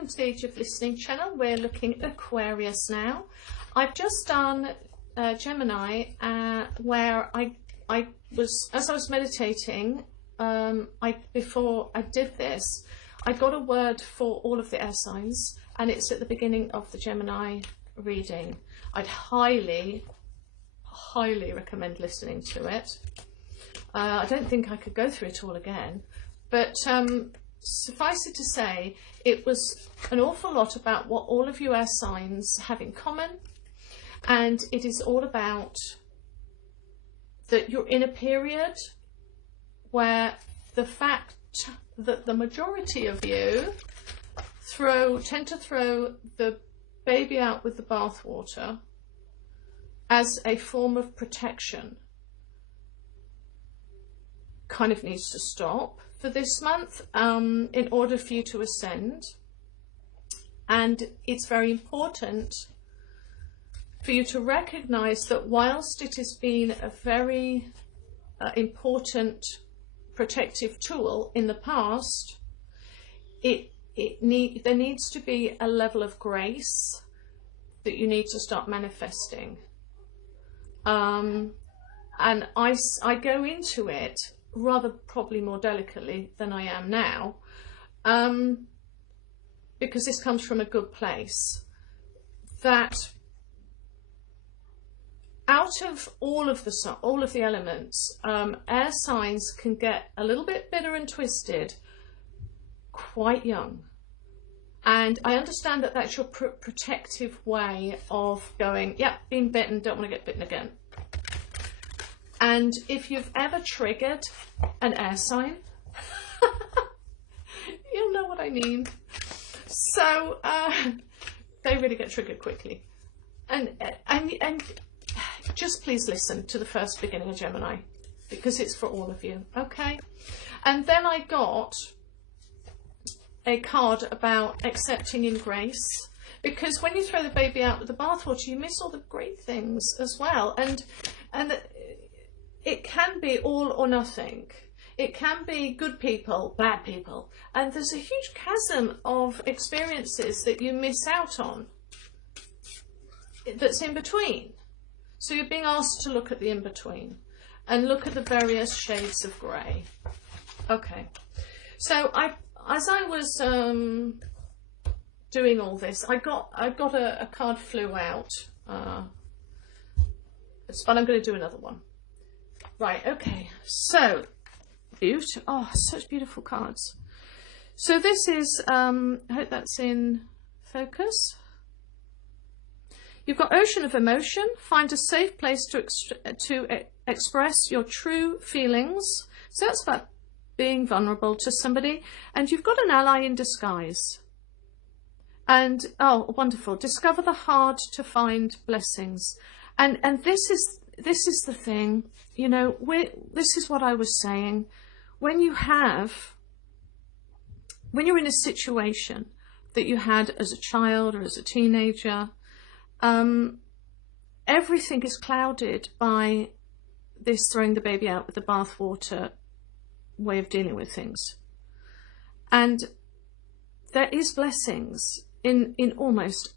welcome to the Age of Listening channel. We're looking at Aquarius now. I've just done Gemini, where I was, as I was meditating, before I did this, I got a word for all of the air signs, and it's at the beginning of the Gemini reading. I'd highly recommend listening to it. I don't think I could go through it all again, but suffice it to say, it was an awful lot about what all of you air signs have in common, and it is all about that you're in a period where the fact that the majority of you tend to throw the baby out with the bathwater as a form of protection kind of needs to stop for this month in order for you to ascend. And it's very important for you to recognize that whilst it has been a very important protective tool in the past, there needs to be a level of grace that you need to start manifesting. And I go into it rather probably more delicately than I am now, because this comes from a good place, that out of all of the elements, air signs can get a little bit bitter and twisted quite young. And I understand that that's your protective way of going, yeah, been bitten, don't want to get bitten again. And if you've ever triggered an air sign, you'll know what I mean. So they really get triggered quickly. And just please listen to the first beginning of Gemini, because it's for all of you, okay? And then I got a card about accepting in grace, because when you throw the baby out with the bathwater, you miss all the great things as well. And it can be all or nothing. It can be good people, bad people, and there's a huge chasm of experiences that you miss out on that's in between. So you're being asked to look at the in-between and look at the various shades of grey. Okay, so as I was doing all this, I got a card flew out. It's fun. I'm going to do another one. Right, okay, so, such beautiful cards. So this is, I hope that's in focus. You've got Ocean of Emotion. Find a safe place to express your true feelings. So that's about being vulnerable to somebody. And you've got an ally in disguise. And, oh, wonderful. Discover the hard to find blessings. And this is the thing, you know, this is what I was saying. When you're in a situation that you had as a child or as a teenager, everything is clouded by this throwing the baby out with the bathwater way of dealing with things. And there is blessings in almost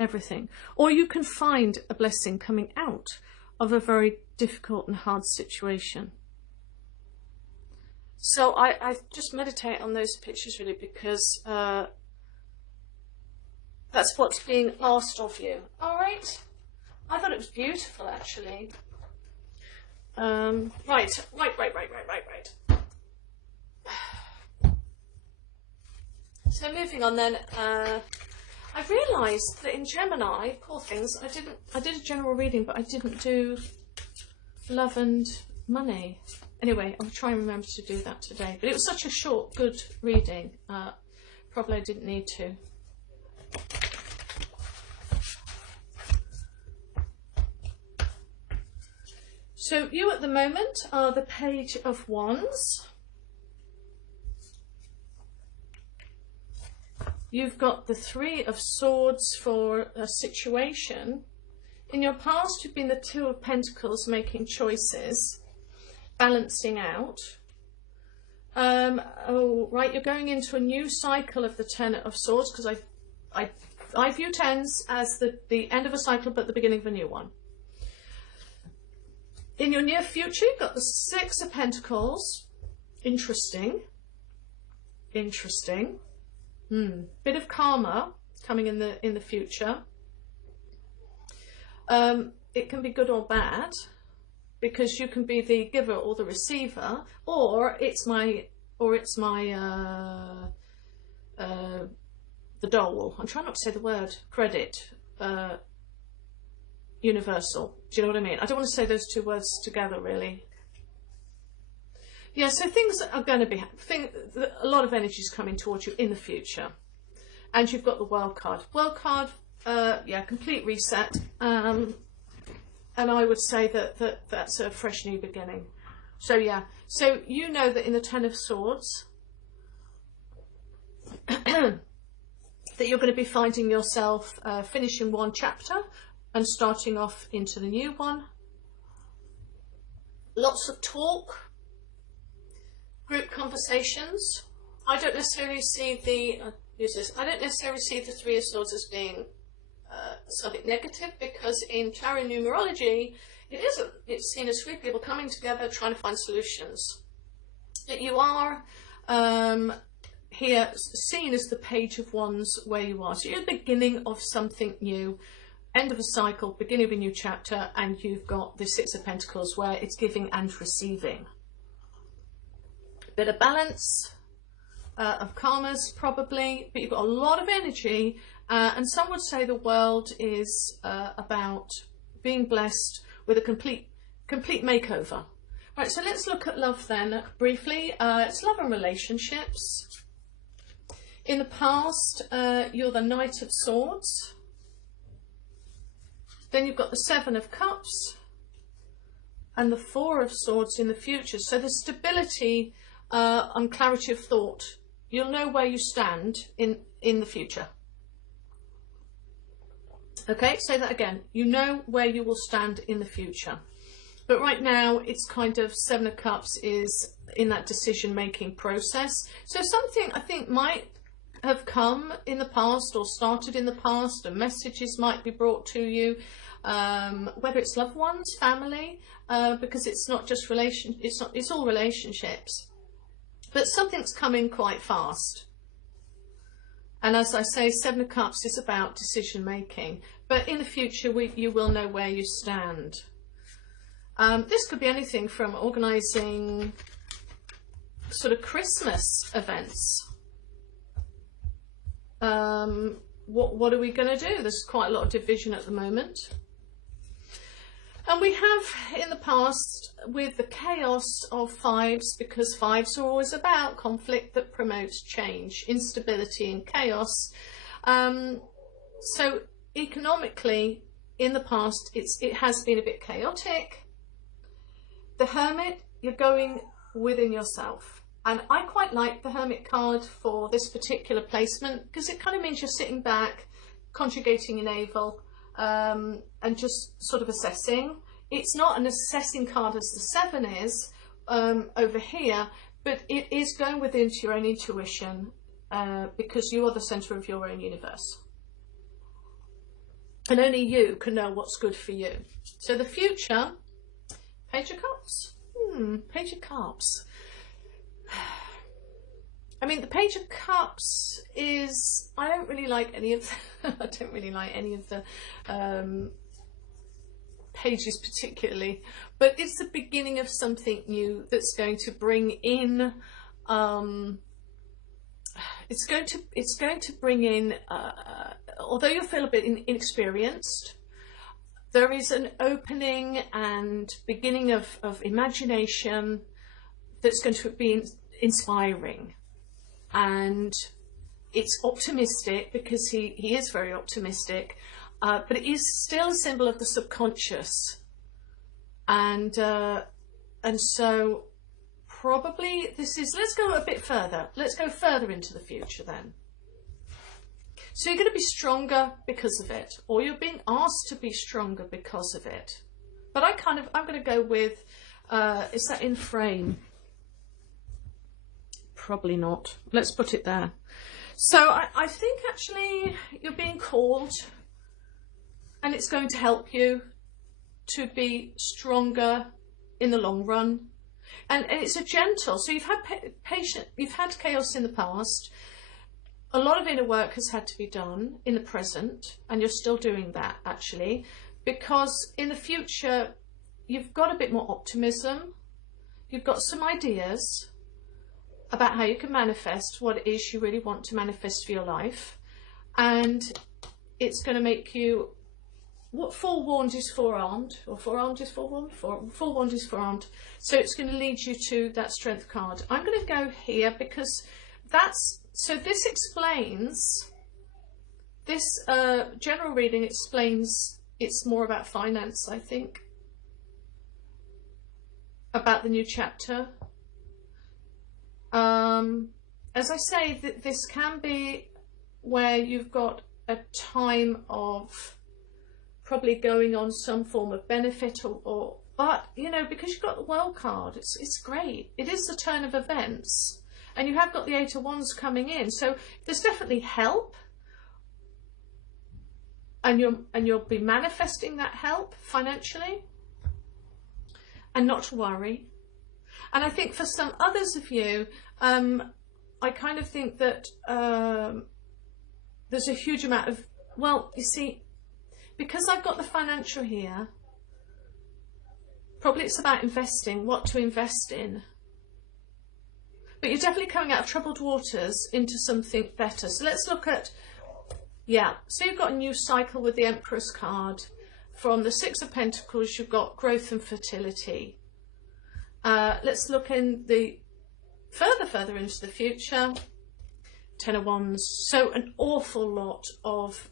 everything. Or you can find a blessing coming out of a very difficult and hard situation. So I just meditate on those pictures really, because that's what's being asked of you. All right. I thought it was beautiful, actually. Right. So moving on then, I realised that in Gemini, poor things, I did a general reading, but I didn't do love and money. Anyway, I'll try and remember to do that today. But it was such a short, good reading. Probably I didn't need to. So you at the moment are the Page of Wands. You've got the Three of Swords for a situation. In your past, you've been the Two of Pentacles, making choices, balancing out. Oh, right, you're going into a new cycle of the Ten of Swords, because I view tens as the end of a cycle but the beginning of a new one. In your near future, you've got the Six of Pentacles. Interesting. Interesting. Bit of karma coming in the future. It can be good or bad, because you can be the giver or the receiver, or it's my the dole. I'm trying not to say the word credit. Universal. Do you know what I mean? I don't want to say those two words together, really. Yeah, so things are going to be, a lot of energy is coming towards you in the future. And you've got the World card. World card, yeah, complete reset. And I would say that's a fresh new beginning. So yeah, so you know that in the Ten of Swords, that you're going to be finding yourself finishing one chapter and starting off into the new one. Lots of talk, group conversations. I don't necessarily see I don't necessarily see the Three of Swords as being something negative, because in tarot numerology it isn't. It's seen as three people coming together trying to find solutions. That you are here seen as the Page of Wands where you are. So you're at the beginning of something new, end of a cycle, beginning of a new chapter, and you've got the Six of Pentacles where it's giving and receiving. Bit of balance of karmas probably, but you've got a lot of energy, and some would say the world is about being blessed with a complete makeover. Right, so let's look at love then briefly. It's love and relationships. In the past, you're the Knight of Swords. Then you've got the Seven of Cups and the Four of Swords in the future. So the stability and clarity of thought. You'll know where you stand in the future. Okay, say that again. You know where you will stand in the future. But right now, it's kind of Seven of Cups is in that decision-making process. So something I think might have come in the past or started in the past, and messages might be brought to you, whether it's loved ones, family, because it's not just it's all relationships. But something's coming quite fast. And as I say, Seven of Cups is about decision making. But in the future, you will know where you stand. This could be anything from organising sort of Christmas events. What are we going to do? There's quite a lot of division at the moment. And we have in the past with the chaos of fives, because fives are always about conflict that promotes change, instability and chaos. So economically in the past it has been a bit chaotic. The Hermit, you're going within yourself. And I quite like the Hermit card for this particular placement, because it kind of means you're sitting back, conjugating your navel, and just sort of assessing. It's not an assessing card as the Seven is over here, but it is going within to your own intuition, because you are the centre of your own universe. And only you can know what's good for you. So the future, Page of Cups? Page of Cups. I mean, the Page of Cups is, I don't really like any of the pages particularly, but it's the beginning of something new that's going to bring in it's going to bring in although you feel a bit inexperienced, there is an opening and beginning of imagination that's going to be inspiring. And it's optimistic, because he is very optimistic, but it is still a symbol of the subconscious. And so probably this is, let's go a bit further. Let's go further into the future then. So you're going to be stronger because of it, or you're being asked to be stronger because of it. But I'm going to go with, is that in frame? probably not. Let's put it there. So I think actually you're being called, and it's going to help you to be stronger in the long run. And it's a gentle, so you've had chaos in the past. A lot of inner work has had to be done in the present, and you're still doing that actually, because in the future you've got a bit more optimism, you've got some ideas about how you can manifest what it is you really want to manifest for your life, and it's going to make you, what forewarned is forearmed, or forearmed is forewarned, forewarned is forearmed. So it's going to lead you to that strength card. I'm going to go here because so this explains, this general reading explains, it's more about finance, I think, about the new chapter. As I say, this can be where you've got a time of probably going on some form of benefit but you know, because you've got the World card, it's great. It is the turn of events, and you have got the 8 of Wands coming in, so there's definitely help, and you'll be manifesting that help financially, and not to worry. And I think for some others of you, I kind of think that there's a huge amount of, well, you see, because I've got the financial here, probably it's about investing, what to invest in. But you're definitely coming out of troubled waters into something better. So let's look at, yeah, so you've got a new cycle with the Empress card. From the 6 of Pentacles, you've got growth and fertility. Let's look in the further into the future. 10 of Wands. So an awful lot of,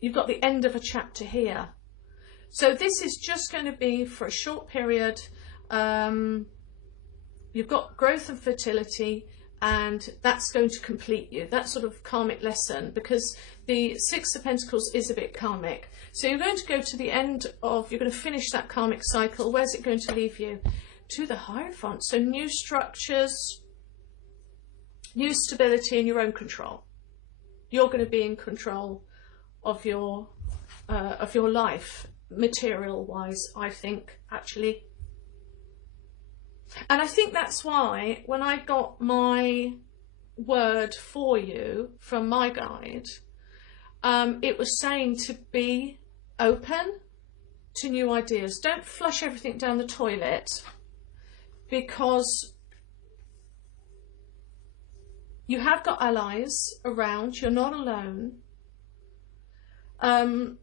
you've got the end of a chapter here. So this is just going to be for a short period. You've got growth and fertility, and that's going to complete you. That sort of karmic lesson, because the 6 of Pentacles is a bit karmic. So you're going to go to the end of, you're going to finish that karmic cycle. Where's it going to leave you? To the Hierophant. So new structures, new stability in your own control. You're going to be in control of your life, material-wise, I think, actually. And I think that's why when I got my word for you from my guide, it was saying to be open to new ideas. Don't flush everything down the toilet, because you have got allies around, you're not alone. Go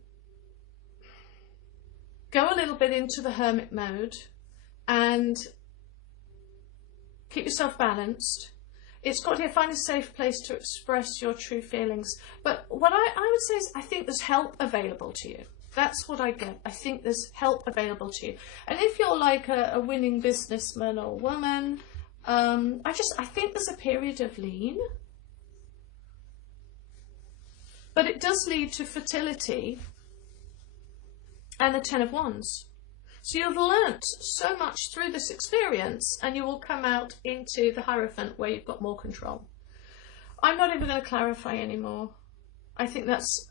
a little bit into the hermit mode and keep yourself balanced. It's got to find a safe place to express your true feelings. But what I would say is, I think there's help available to you. That's what I get. I think there's help available to you. And if you're like a winning businessman or woman, I think there's a period of lean. But it does lead to fertility and the 10 of Wands. So you've learnt so much through this experience, and you will come out into the Hierophant where you've got more control. I'm not even going to clarify anymore. I think that's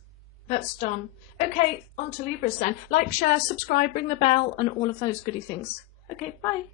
done. Okay, on to Libras then. Like, share, subscribe, ring the bell, and all of those goody things. Okay, bye.